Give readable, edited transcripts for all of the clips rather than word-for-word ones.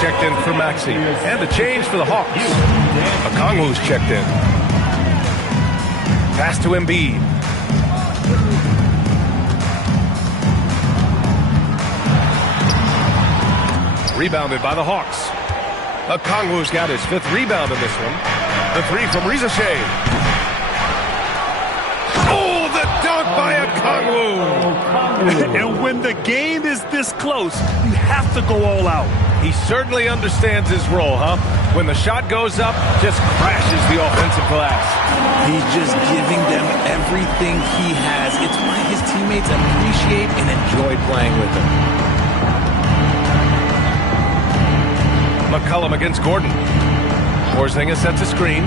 checked in for Maxey. And a change for the Hawks. Okongwu's checked in. Pass to Embiid. Rebounded by the Hawks. Okongwu's got his 5th rebound in this one. The 3 from Risacher. Oh, the dunk by Okongwu! And when the game is this close, you have to go all out. He certainly understands his role, huh? When the shot goes up, just crashes the offensive glass. He's just giving them everything he has. It's why his teammates appreciate and enjoy playing with him. McCollum against Gordon. Porzingis sets a screen.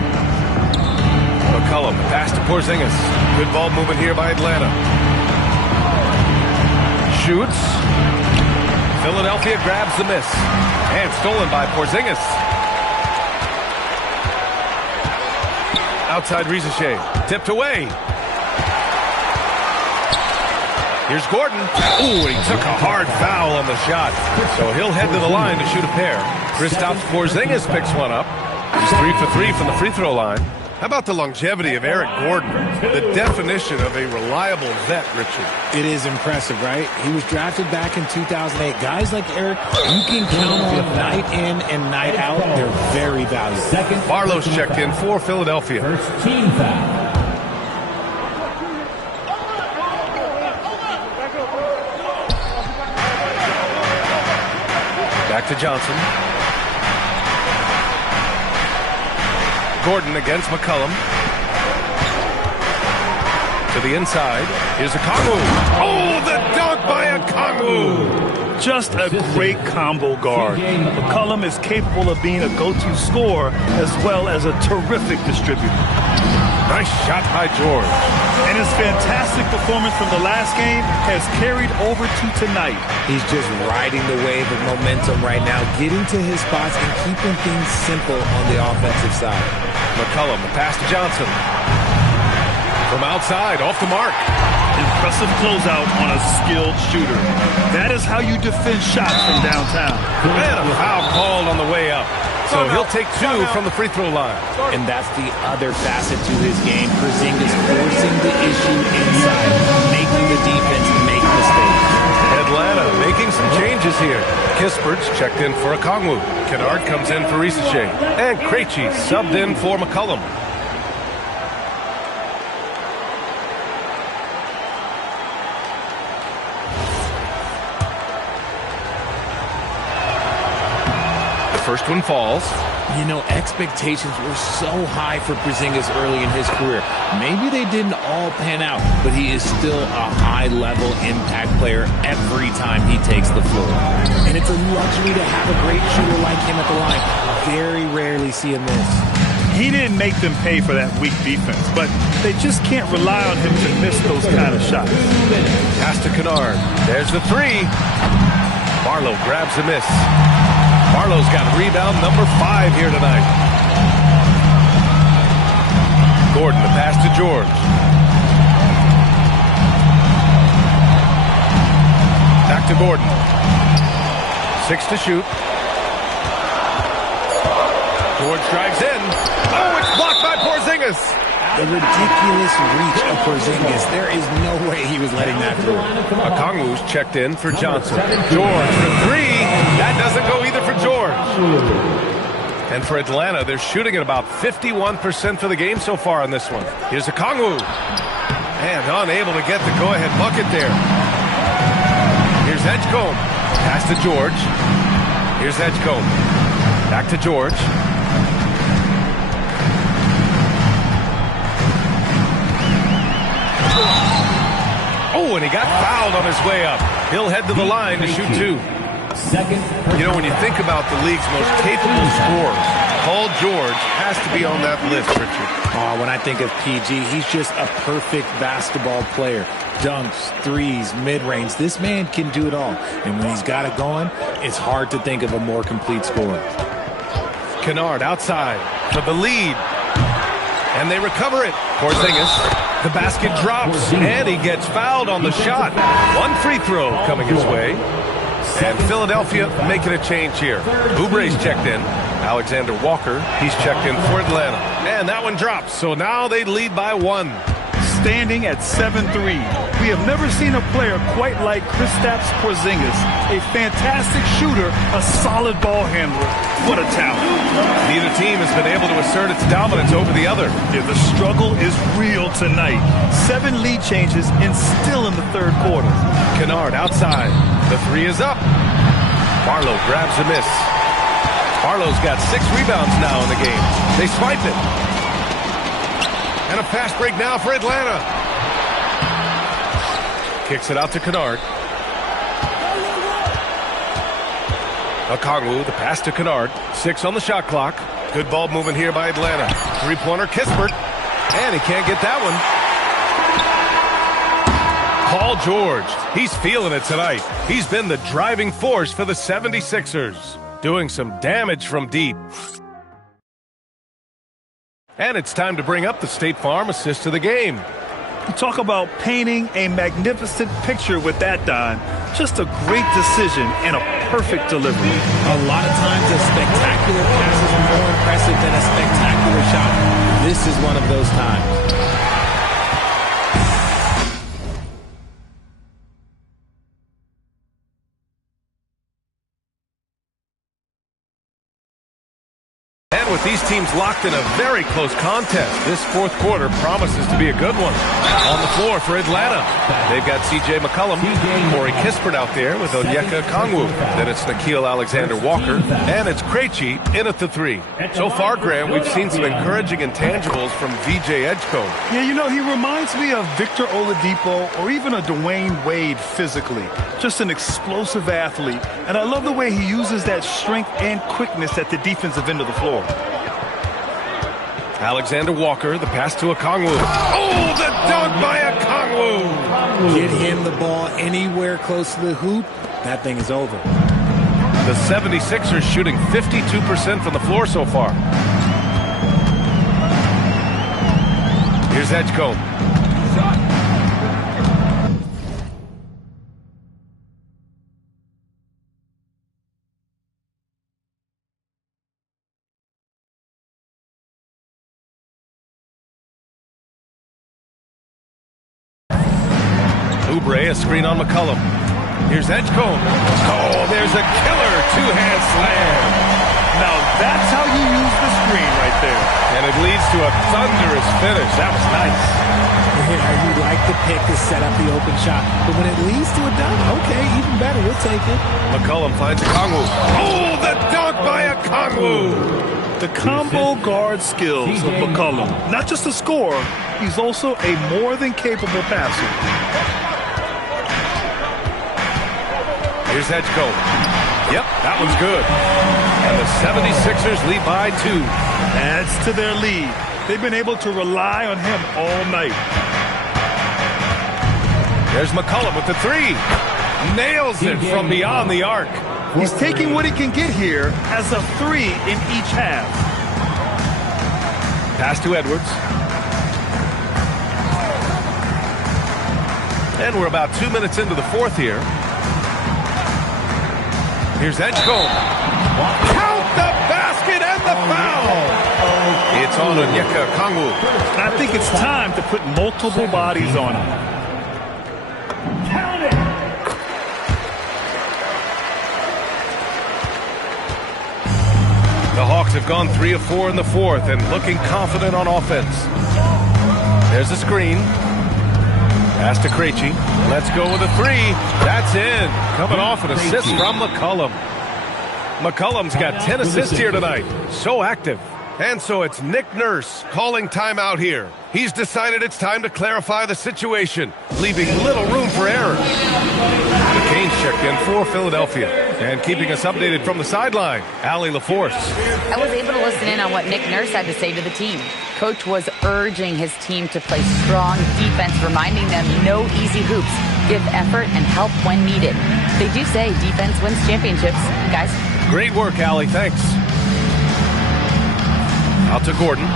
McCollum, pass to Porzingis. Good ball movement here by Atlanta. Shoots. Philadelphia grabs the miss. And stolen by Porzingis. Outside Risacher. Tipped away. Here's Gordon. Ooh, he took a hard foul on the shot. So he'll head to the line to shoot a pair. Kristaps Porzingis picks one up. He's 3 for 3 from the free throw line. How about the longevity of Eric Gordon? The definition of a reliable vet, Richard. It is impressive, right? He was drafted back in 2008. Guys like Eric, you can count on night in and night out. They're very valuable. Barlow's checked in for Philadelphia. First team foul. Back to Johnson. Gordon against McCollum. To the inside. Here's Okongwu. Oh, the dunk by Okongwu! Just a great combo guard. McCollum is capable of being a go-to scorer as well as a terrific distributor. Nice shot by George. And his fantastic performance from the last game has carried over to tonight. He's just riding the wave of momentum right now, getting to his spots and keeping things simple on the offensive side. McCollum, the pass to Johnson. From outside, off the mark. Impressive closeout on a skilled shooter. That is how you defend shots from downtown. And a foul called on the way up. So he'll take 2 from the free throw line. And that's the other facet to his game. Porzingis forcing the issue inside, making the defense make mistakes. Atlanta making some changes here. Kispert's checked in for Okongwu. Kennard comes in for Risacher. And Krejci subbed in for McCollum. First one falls. You know, expectations were so high for Porzingis early in his career. Maybe they didn't all pan out, but he is still a high-level impact player every time he takes the floor. And it's a luxury to have a great shooter like him at the line. Very rarely see him miss. He didn't make them pay for that weak defense, but they just can't rely on him to miss those kind of shots. Pass to Kennard. There's the 3. Barlow grabs the miss. Barlow's got rebound number 5 here tonight. Gordon, the pass to George. Back to Gordon. 6 to shoot. George drives in. Oh, it's blocked by Porzingis. The ridiculous reach of Porzingis. There is no way he was letting that through. Okongwu's checked in for Johnson. George for 3. That doesn't go either for George. And for Atlanta, they're shooting at about 51% for the game so far on this one. Here's Okongwu. And unable to get the go-ahead bucket there. Here's Edgecombe. Pass to George. Here's Edgecombe. Back to George. Oh, and he got fouled on his way up. He'll head to the line to shoot 2. You know, when you think about the league's most capable scorers, Paul George has to be on that list, Richard. Oh, when I think of PG, he's just a perfect basketball player. Dunks, threes, mid-range. This man can do it all. And when he's got it going, it's hard to think of a more complete scorer. Kennard outside for the lead. And they recover it. Porzingis, the basket drops, and he gets fouled on the shot. 1 free throw coming his way. And Philadelphia making a change here. Oubre's checked in. Alexander Walker, he's checked in for Atlanta. And that one drops, so now they lead by 1. Standing at 7-3. We have never seen a player quite like Kristaps Porzingis. A fantastic shooter, a solid ball handler. What a talent. Neither team has been able to assert its dominance over the other. Yeah, the struggle is real tonight. 7 lead changes and still in the third quarter. Kennard outside. The 3 is up. Barlow grabs a miss. Barlow's got 6 rebounds now in the game. They swipe it. And a fast break now for Atlanta. Kicks it out to Kennard. Okongwu, the pass to Kennard. 6 on the shot clock. Good ball movement here by Atlanta. 3-pointer, Kispert. And he can't get that one. Paul George, he's feeling it tonight. He's been the driving force for the 76ers. Doing some damage from deep. And it's time to bring up the State Farm assist to the game. You talk about painting a magnificent picture with that, Don. Just a great decision and a perfect delivery. A lot of times a spectacular pass is more impressive than a spectacular shot. This is one of those times. With these teams locked in a very close contest, this fourth quarter promises to be a good one. On the floor for Atlanta, they've got C.J. McCollum, Corey Kispert out there with Onyeka Okongwu. Then it's Nickeil Alexander-Walker, and it's Krejci in at the 3. So far, Graham, we've seen some encouraging intangibles from V.J. Edgecombe. Yeah, you know, he reminds me of Victor Oladipo or even a Dwayne Wade physically. Just an explosive athlete, and I love the way he uses that strength and quickness at the defensive end of the floor. Alexander Walker, the pass to Okongwu. Oh, the dunk by Okongwu! Get him the ball anywhere close to the hoop, that thing is over. The 76ers shooting 52% from the floor so far. Here's Edgecombe. Oubre, a screen on McCollum. Here's Edgecombe. Oh, there's a killer two-hand slam. Now that's how you use the screen right there. And it leads to a thunderous finish. That was nice. Yeah, you like the pick to set up the open shot, but when it leads to a dunk, okay, even better, we'll take it. McCollum finds Okongwu. Oh, the dunk by Okongwu. The combo guard skills of McCollum. Not just a scorer, he's also a more than capable passer. Here's Edgecombe. Yep, that one's good. And the 76ers lead by 2. Adds to their lead. They've been able to rely on him all night. There's McCollum with the 3. Nails it from beyond the arc. He's taking what he can get here as a 3 in each half. Pass to Edwards. And we're about 2 minutes into the fourth here. Here's Edgecombe. Count the basket and the foul. It's on Onyeka Okongwu. I think it's time to put multiple bodies on him. Count it. The Hawks have gone 3 of 4 in the fourth and looking confident on offense. There's a screen. Pass to Krejci. Let's go with a 3. That's in. Coming off an assist from McCollum. McCollum's got 10 assists here tonight. So active. And so it's Nick Nurse calling timeout here. He's decided it's time to clarify the situation, leaving little room for error. The Canes checked in for Philadelphia. And keeping us updated from the sideline, Allie LaForce. I was able to listen in on what Nick Nurse had to say to the team. Coach was urging his team to play strong defense, reminding them no easy hoops, give effort and help when needed. They do say defense wins championships, guys. Great work, Allie. Thanks. Out to Gordon.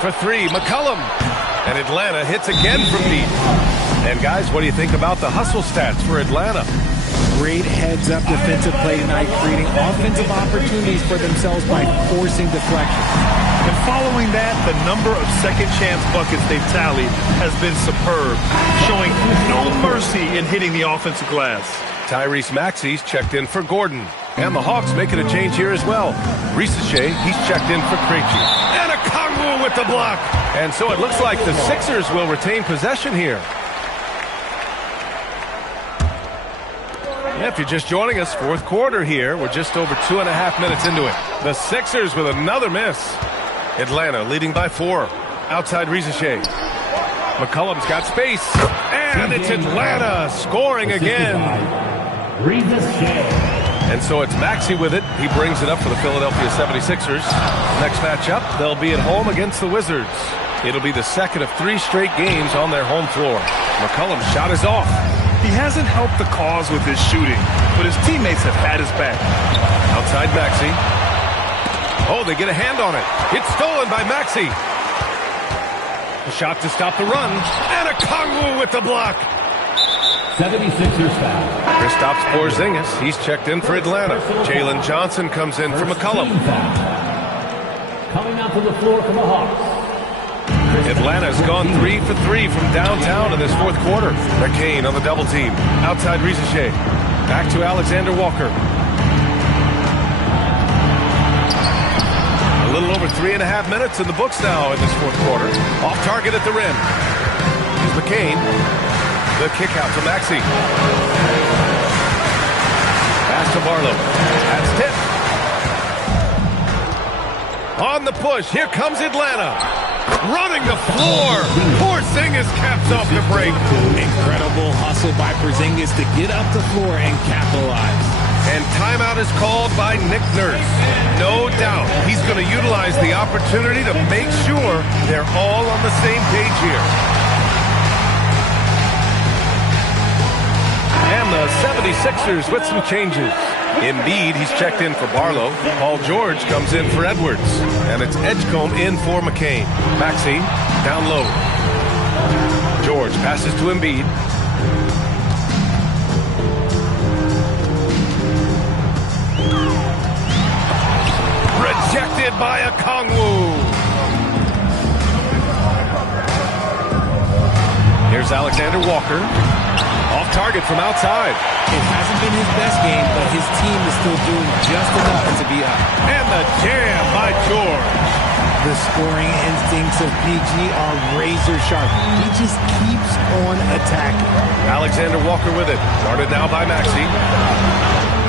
For 3, McCollum. And Atlanta hits again from deep. And guys, what do you think about the hustle stats for Atlanta? Great heads-up defensive play tonight, creating offensive opportunities for themselves by forcing deflections. And following that, the number of second-chance buckets they've tallied has been superb, showing no mercy in hitting the offensive glass. Tyrese Maxey's checked in for Gordon. And the Hawks making a change here as well. Risacher, he's checked in for Krejci. And Okongwu with the block. And so it looks like the Sixers will retain possession here. If you're just joining us, fourth quarter here. We're just over 2.5 minutes into it. The Sixers with another miss. Atlanta leading by 4. Outside Risacher. McCollum's got space. And it's Atlanta scoring again. And so it's Maxey with it. He brings it up for the Philadelphia 76ers. Next matchup, they'll be at home against the Wizards. It'll be the second of 3 straight games on their home floor. McCollum's shot is off. He hasn't helped the cause with his shooting, but his teammates have had his back. Outside Maxey. Oh, they get a hand on it. It's stolen by Maxey. A shot to stop the run. And Okongwu with the block. 76ers foul. Kristaps Porzingis, he's checked in for Atlanta. Jalen Johnson comes in for McCollum. Coming out to the floor for the Hawks. Atlanta's gone 3 for 3 from downtown in this fourth quarter. McCain on the double team. Outside Risacher. Back to Alexander Walker. A little over 3.5 minutes in the books now in this fourth quarter. Off target at the rim. Here's McCain. The kick out to Maxey. Pass to Barlow. That's tipped. On the push. Here comes Atlanta. Running the floor. Porzingis caps off the break. Incredible hustle by Porzingis to get up the floor and capitalize. And timeout is called by Nick Nurse. No doubt he's going to utilize the opportunity to make sure they're all on the same page here. And the 76ers with some changes. Embiid, he's checked in for Barlow. Paul George comes in for Edwards. And it's Edgecombe in for McCain. Maxey down low. George passes to Embiid. Rejected by Okongwu. Here's Alexander Walker. Off target from outside. It hasn't been his best game, but his team is still doing just enough to be up. And the jam by George. The scoring instincts of PG are razor sharp. He just keeps on attacking. Alexander Walker with it. Guarded now by Maxey.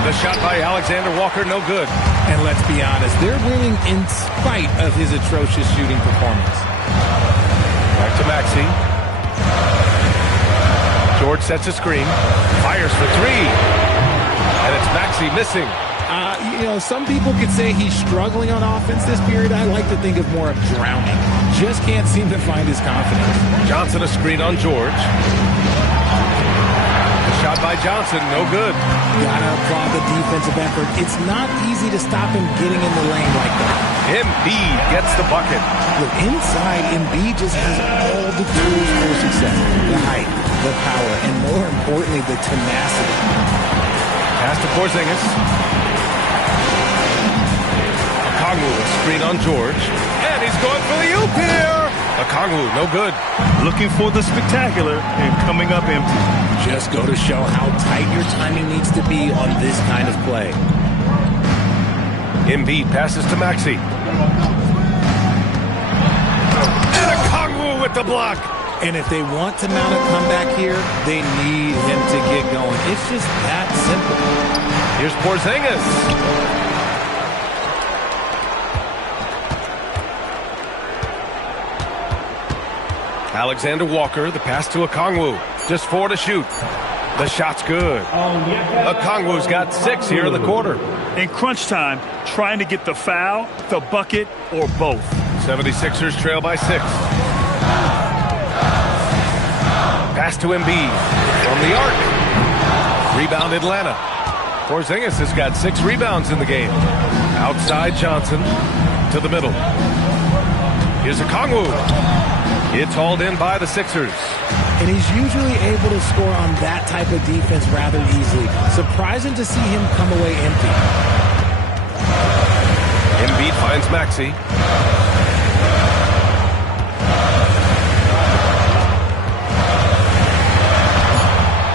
The shot by Alexander Walker, no good. And let's be honest, they're winning in spite of his atrocious shooting performance. Back to Maxey. George sets a screen, fires for 3, and it's Maxey missing. Some people could say he's struggling on offense this period. I like to think of more of drowning. Just can't seem to find his confidence. Johnson a screen on George. The shot by Johnson, no good. Gotta applaud the defensive effort. It's not easy to stop him getting in the lane like that. Embiid gets the bucket. Look, inside, Embiid just has all the tools for success. The height, the power, and more importantly, the tenacity. Pass to Porzingis. Okongwu, a screen on George. And he's going for the oop here. Okongwu, no good. Looking for the spectacular and coming up empty. Just go to show how tight your timing needs to be on this kind of play. Embiid passes to Maxey. And Okongwu with the block. And if they want to mount a comeback here, they need him to get going. It's just that simple. Here's Porzingis. Alexander Walker, the pass to Okongwu. Just 4 to shoot. The shot's good. Okongwu's got 6 here in the quarter. In crunch time, trying to get the foul, the bucket, or both. 76ers trail by 6. Pass to Embiid from the arc. Rebound Atlanta. Porzingis has got 6 rebounds in the game. Outside Johnson to the middle. Here's Okongwu. It's hauled in by the Sixers. and he's usually able to score on that type of defense rather easily. Surprising to see him come away empty. Embiid finds Maxey.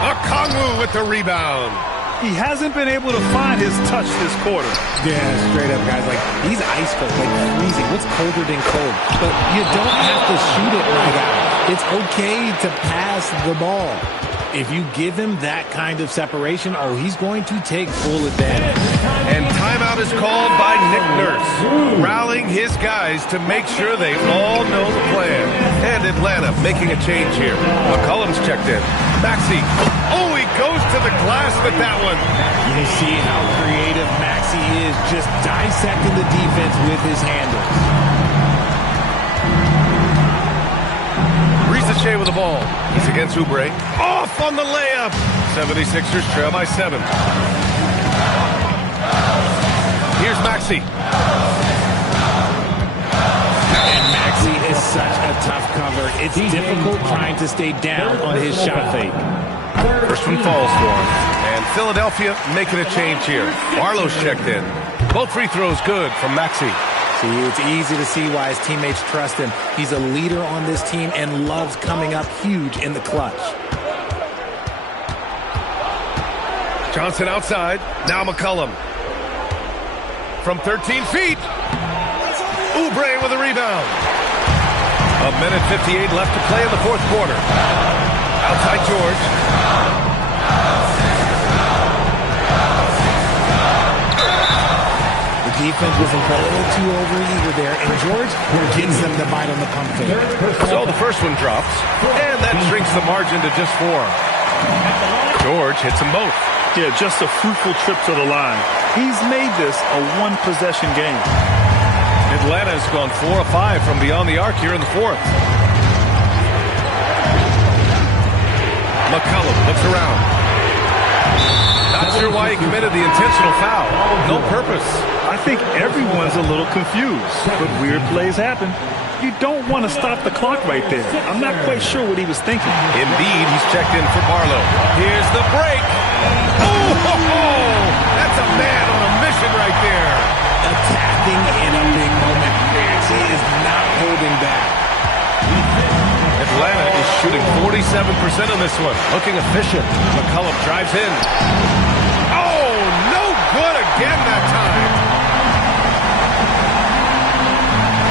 Okongwu with the rebound. He hasn't been able to find his touch this quarter. Yeah, straight up, guys. Like, he's ice cold, like freezing. What's colder than cold? But you don't have to shoot it right out. It's okay to pass the ball. If you give him that kind of separation, oh, he's going to take full advantage. And timeout is called by Nick Nurse, rallying his guys to make sure they all know the plan. And Atlanta making a change here. McCollum's checked in. Maxey. Oh, he goes to the glass with that one. You see how creative Maxey is, just dissecting the defense with his handles. Risache with the ball. He's against Oubre. Off on the layup. 76ers trail by 7. Here's Maxey. And Maxey is such a tough cover. It's difficult trying to stay down on his shot fake. First one falls for him. And Philadelphia making a change here. Barlow's checked in. Both free throws good from Maxey. See, it's easy to see why his teammates trust him. He's a leader on this team and loves coming up huge in the clutch. Johnson outside. Now McCollum. From 13 feet. Oubre with a rebound. 1:58 left to play in the fourth quarter. Outside George. The defense was a little too overeager there, and George gets them to bite on the pump fake. So the first one drops, and that shrinks the margin to just 4. George hits them both. Yeah, just a fruitful trip to the line. He's made this a one-possession game. Atlanta has gone 4 of 5 from beyond the arc here in the fourth. McCollum looks around. Not sure why he committed the intentional foul. No purpose. I think everyone's a little confused, but weird plays happen. You don't want to stop the clock right there. I'm not quite sure what he was thinking. Indeed, he's checked in for Barlow. Here's the break. Oh, that's a man on a mission right there. Attacking in a big moment. Maxey is not holding back. Atlanta is shooting 47% on this one. Looking efficient. McCollum drives in. Oh, no good again that time.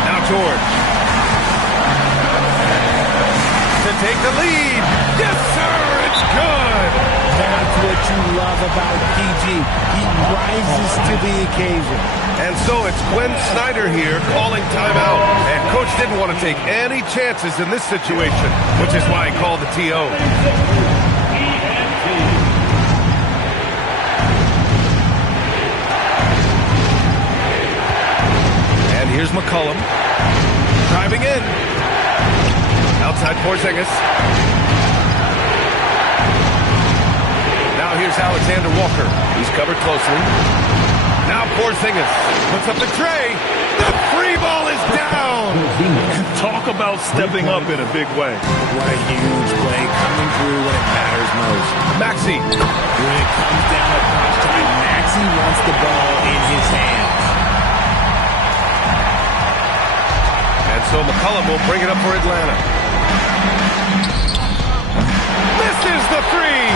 Now George. To take the lead. Yes, sir, it's good. That's what you love about PG. He rises to the occasion. And so it's Quinn Snyder here calling timeout. And Coach didn't want to take any chances in this situation, which is why he called the TO. And here's McCollum. Driving in. Outside Porzingis. Now here's Alexander Walker. He's covered closely. Now Porzingis puts up the tray. The free ball is down. Talk about stepping up in a big way. What a huge play coming through when it matters most. Maxey. When it comes down to crunch time, Maxey wants the ball in his hands. And so McCollum will bring it up for Atlanta. Misses the three.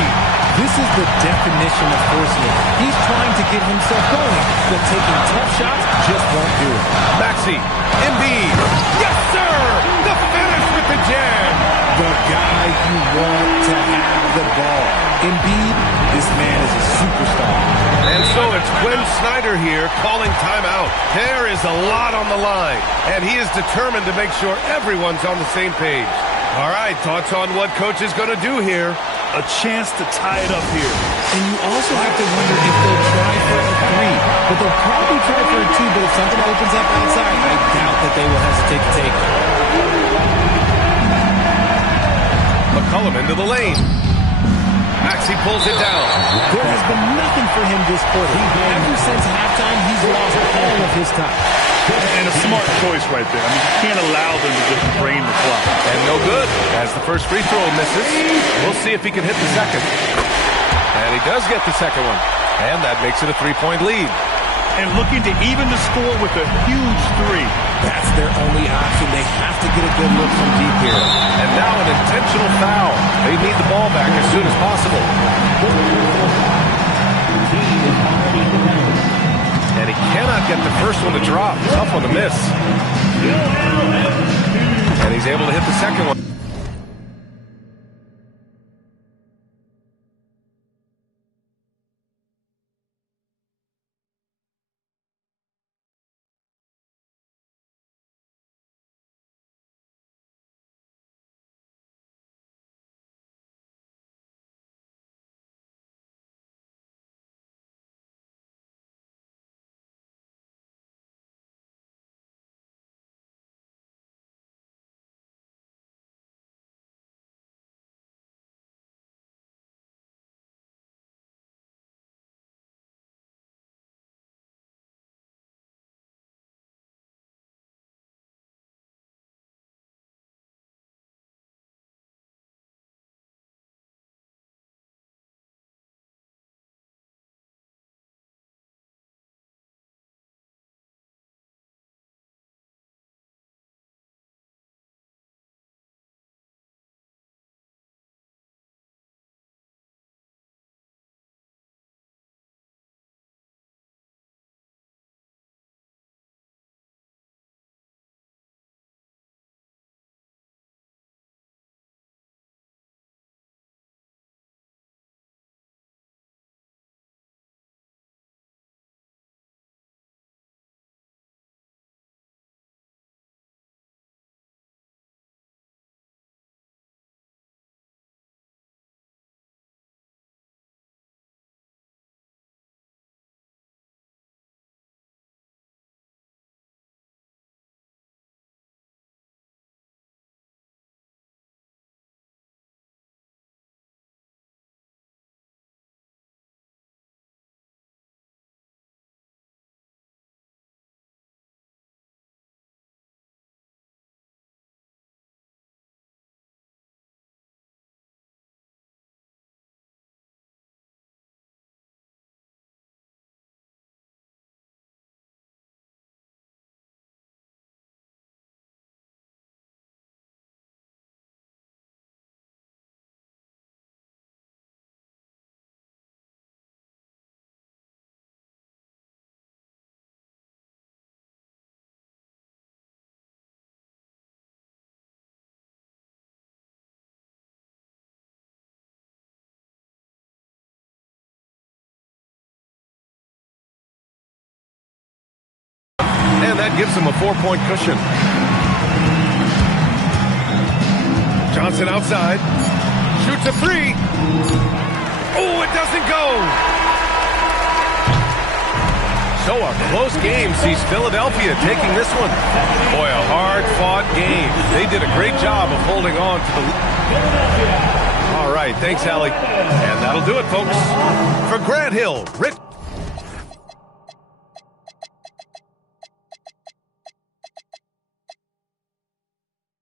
This is the definition of forcing it. He's trying to get himself going, but taking tough shots just won't do it. Maxey, Embiid, yes sir! The finish with the jam! The guy you want to have the ball. Embiid, this man is a superstar. And so it's Quinn Snyder here calling timeout. There is a lot on the line, and he is determined to make sure everyone's on the same page. All right, thoughts on what Coach is going to do here? A chance to tie it up here. And you also have to wonder if they'll try for a 3. But they'll probably try for a 2, but if something opens up outside, I doubt that they will hesitate to take it. McCollum into the lane. Maxey pulls it down. There has been nothing for him this quarter. Ever since halftime, he's lost all of his time. And a smart choice right there. I mean, you can't allow them to just drain the clock. And no good, as the first free throw misses. We'll see if he can hit the second. And he does get the second one. And that makes it a 3-point lead. And looking to even the score with a huge three. That's their only option. They have to get a good look from deep here. And now an intentional foul. They need the ball back as soon as possible. And he cannot get the first one to drop. Tough one to miss. And he's able to hit the second one. And that gives him a 4-point cushion. Johnson outside. Shoots a three. Oh, it doesn't go. So a close game sees Philadelphia taking this one. Boy, a hard-fought game. They did a great job of holding on to the... All right, thanks, Allie. And that'll do it, folks. For Grant Hill, Rick